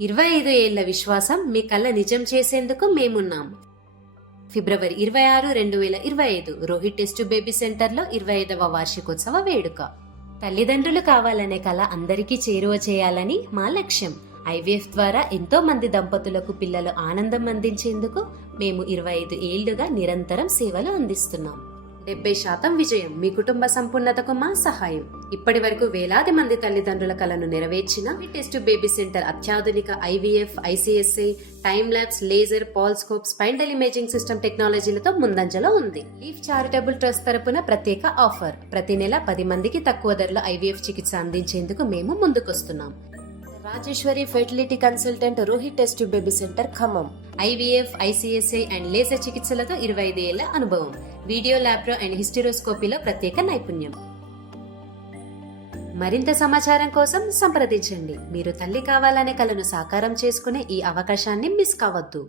25 ఏళ్ల విశ్వాసం మీ కల నిజం చేసేందుకు మేమున్నాం. ఫిబ్రవరి 26, 2025 రోహిత్ టెస్ట్ బేబీ సెంటర్లో 25వ వార్షికోత్సవ వేడుక. తల్లిదండ్రులు కావాలనే కల అందరికీ చేరువ చేయాలని మా లక్ష్యం. ఐవీఎఫ్ ద్వారా ఎంతో మంది దంపతులకు పిల్లలు ఆనందం అందించేందుకు మేము 25 ఏళ్లుగా నిరంతరం సేవలు అందిస్తున్నాం. 70% విజయం. మీ కుటుంబ సంపూర్ణతకు మా సహాయం. ఇప్పటి వరకు వేలాది మంది తల్లిదండ్రుల కలను నెరవేర్చిన టెస్ట్ బేబీ సెంటర్ అత్యాధునిక IVF, ICSI, time labs, laser, polscope, spindle imaging system టెక్నాలజీలతో ముందంజలో ఉంది. లీఫ్ చారిటబుల్ ట్రస్ట్ తరపున ప్రత్యేక ఆఫర్. ప్రతి నెల 10 మందికి తక్కువ ధరలో ఐవీఎఫ్ చికిత్స అందించేందుకు మేము ముందుకొస్తున్నాం. Rajeshwari fertility consultant, Rohit test baby centre, Khammam. IVF, ICSI and laser చికిత్సలతో 25 ఏళ్ల అనుభవం. వీడియో ల్యాబ్రో అండ్ హిస్టెరోస్కోపీలో ప్రత్యేక నైపుణ్యం. మరింత సమాచారం కోసం సంప్రదించండి. మీరు తల్లి కావాలనే కలను సాకారం చేసుకునే ఈ అవకాశాన్ని మిస్ కావద్దు.